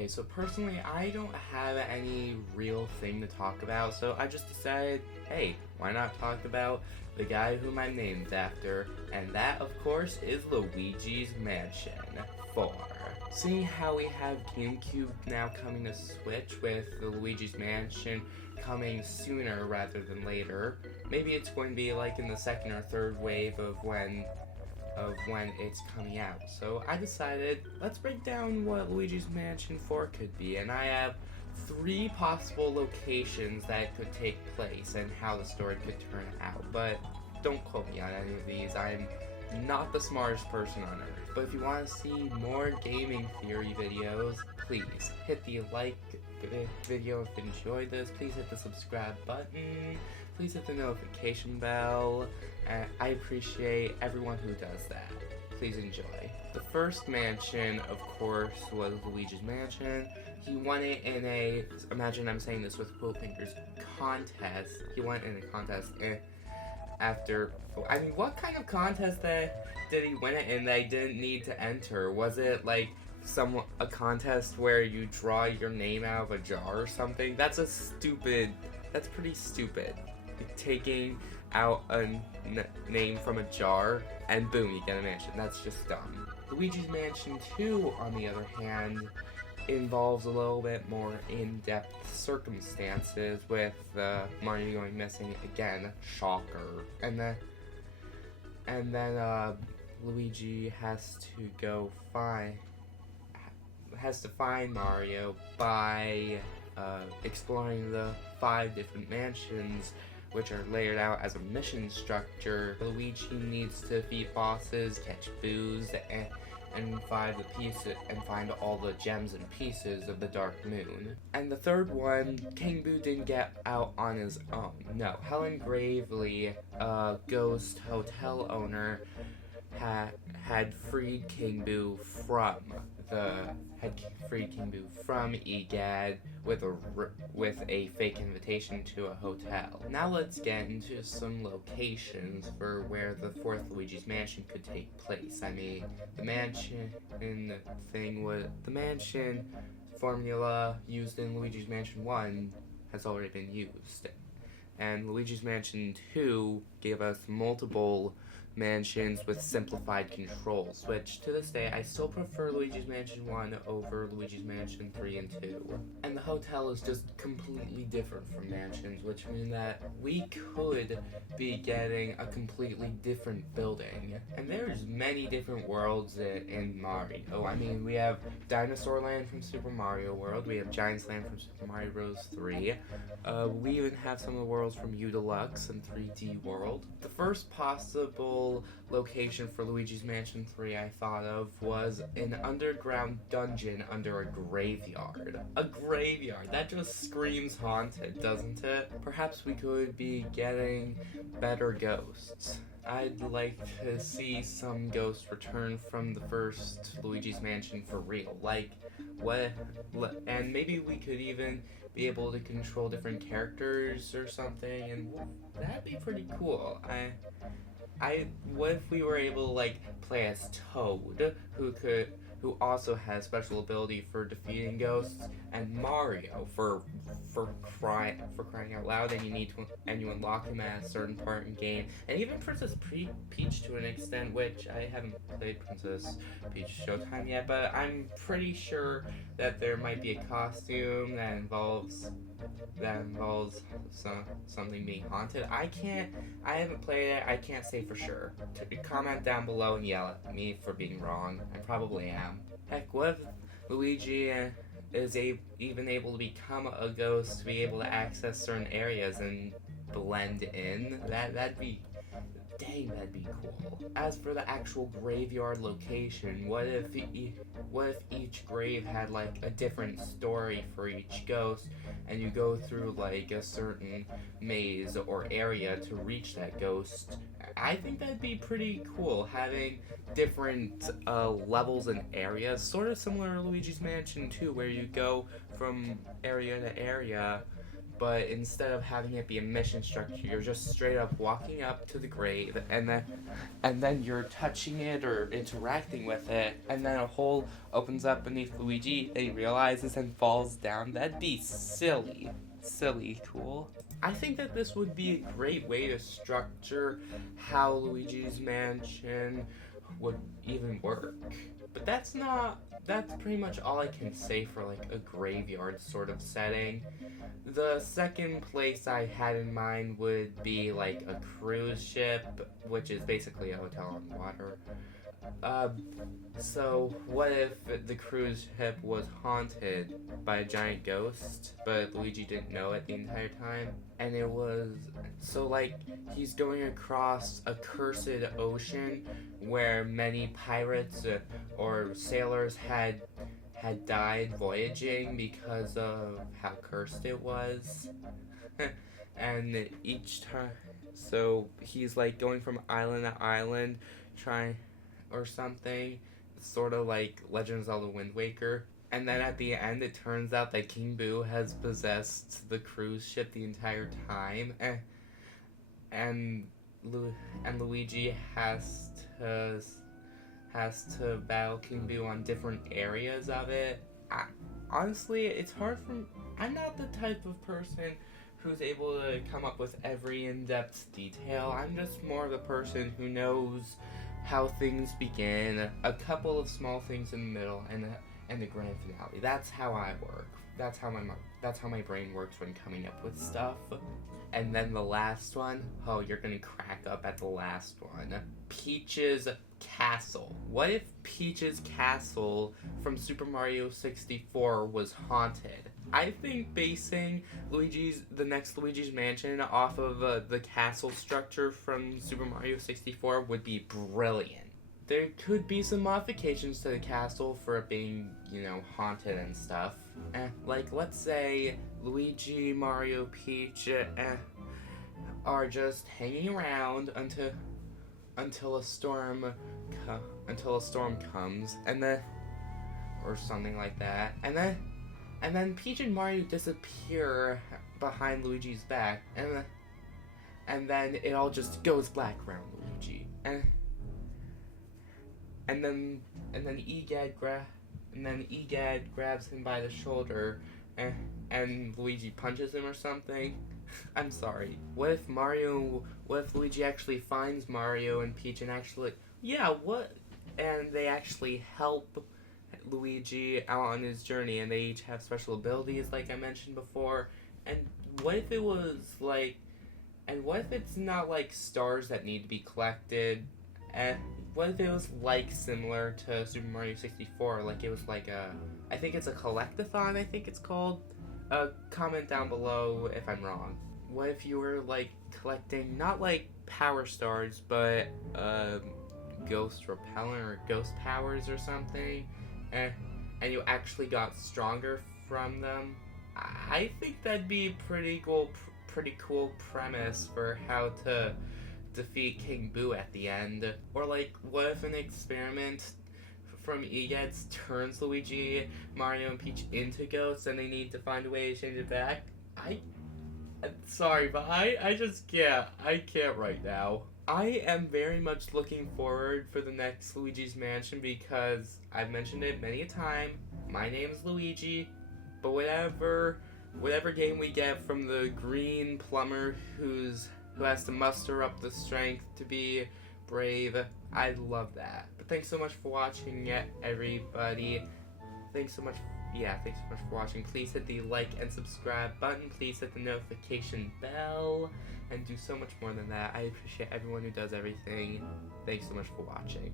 Okay, so personally, I don't have any real thing to talk about, so I just decided, hey, why not talk about the guy whom I'm named after, and that, of course, is Luigi's Mansion 4. Seeing how we have GameCube now coming to Switch with the Luigi's Mansion coming sooner rather than later, maybe it's going to be like in the second or third wave of when it's coming out. So I decided, let's break down what Luigi's Mansion 4 could be, and I have 3 possible locations that it could take place and how the story could turn out. But don't quote me on any of these, I'm not the smartest person on earth. But if you want to see more gaming theory videos, please hit the like video if you enjoyed this, please hit the subscribe button, please hit the notification bell, and I appreciate everyone who does that. Please enjoy. The first mansion, of course, was Luigi's Mansion. He won it in a, imagine I'm saying this with quote fingers, contest. He won it in a contest after, I mean, what kind of contest did he win it in that he didn't need to enter? Was it like a contest where you draw your name out of a jar or something? That's pretty stupid. Taking out a name from a jar and boom, you get a mansion. That's just dumb. Luigi's Mansion 2, on the other hand, involves a little bit more in-depth circumstances with Mario going missing again. Shocker. And then Luigi has to find Mario by exploring the 5 different mansions, which are laid out as a mission structure. Luigi needs to defeat bosses, catch boos, and find all the gems and pieces of the Dark Moon. And the third one, King Boo didn't get out on his own. No, Helen Gravely, a ghost hotel owner, had freed King Boo from EGAD with a fake invitation to a hotel. Now let's get into some locations for where the 4th Luigi's Mansion could take place. I mean, the mansion formula used in Luigi's Mansion 1 has already been used. And Luigi's Mansion 2 gave us multiple mansions with simplified controls, which to this day I still prefer Luigi's Mansion 1 over Luigi's Mansion 3 and 2. And the hotel is just completely different from mansions, which means that we could be getting a completely different building. And there's many different worlds in Mario. I mean, we have Dinosaur Land from Super Mario World, we have Giant's Land from Super Mario Bros. 3, we even have some of the worlds from U Deluxe and 3D World. The first possible location for Luigi's Mansion 3 I thought of was an underground dungeon under a graveyard. A graveyard! That just screams haunted, doesn't it? Perhaps we could be getting better ghosts. I'd like to see some ghosts return from the first Luigi's Mansion for real. And maybe we could even be able to control different characters or something, and that'd be pretty cool. What if we were able to play as Toad, who also has special ability for defeating ghosts, and Mario for crying out loud, and you unlock him at a certain part in game, and even Princess Peach to an extent, which I haven't played Princess Peach Showtime yet, but I'm pretty sure that there might be a costume that involves something being haunted. I haven't played it, I can't say for sure. Comment down below and yell at me for being wrong. I probably am. Heck, what if Luigi is even able to become a ghost to be able to access certain areas and blend in? That'd be cool. As for the actual graveyard location, what if each grave had a different story for each ghost, and you go through a certain maze or area to reach that ghost? I think that'd be pretty cool, having different levels and areas, sort of similar to Luigi's Mansion 2, where you go from area to area but instead of having it be a mission structure, you're just straight up walking up to the grave, and then you're touching it or interacting with it, and then a hole opens up beneath Luigi, and he realizes and falls down. That'd be silly. Silly cool. I think that this would be a great way to structure how Luigi's Mansion would even work. But that's pretty much all I can say for like a graveyard sort of setting. The second place I had in mind would be like a cruise ship, which is basically a hotel on water. So what if the cruise ship was haunted by a giant ghost, but Luigi didn't know it the entire time? And it was, so like, he's going across a cursed ocean where many pirates or sailors had died voyaging because of how cursed it was. And each time, so he's like going from island to island, trying or something, sort of like Legend of Zelda Wind Waker. And then at the end, it turns out that King Boo has possessed the cruise ship the entire time, and Luigi has to battle King Boo on different areas of it. Honestly, it's hard for me. I'm not the type of person who's able to come up with every in-depth detail. I'm just more the person who knows how things begin, a couple of small things in the middle, and the grand finale. That's how I work. That's how my brain works when coming up with stuff. And then the last one, oh, you're gonna crack up at the last one. Peach's Castle. What if Peach's Castle from Super Mario 64 was haunted? I think basing the next Luigi's Mansion off of the castle structure from Super Mario 64 would be brilliant. There could be some modifications to the castle for it being, haunted and stuff. Like, let's say Luigi, Mario, Peach are just hanging around until a storm comes, or something like that, and then Peach and Mario disappear behind Luigi's back, and then it all just goes black around Luigi, and then Egad grabs him by the shoulder, and Luigi punches him or something. I'm sorry. What if Luigi actually finds Mario and Peach and and they actually help Luigi out on his journey, and they each have special abilities like I mentioned before. And what if it's not like stars that need to be collected? And what if it was like similar to Super Mario 64? Like it was like I think it's a collectathon, I think it's called. Comment down below if I'm wrong. What if you were like collecting not like power stars, but ghost repellent or ghost powers or something, and you actually got stronger from them? I think that'd be pretty cool premise for how to defeat King Boo at the end. Or like, what if an experiment from Egads turns Luigi, Mario, and Peach into ghosts, and they need to find a way to change it back? I'm sorry, but I just can't. I can't right now. I am very much looking forward for the next Luigi's Mansion because I've mentioned it many a time. My name is Luigi, but whatever game we get from the green plumber who has to muster up the strength to be brave, I love that. But thanks so much for watching, everybody. Thanks so much for watching. Please hit the like and subscribe button. Please hit the notification bell. And do so much more than that. I appreciate everyone who does everything. Thanks so much for watching.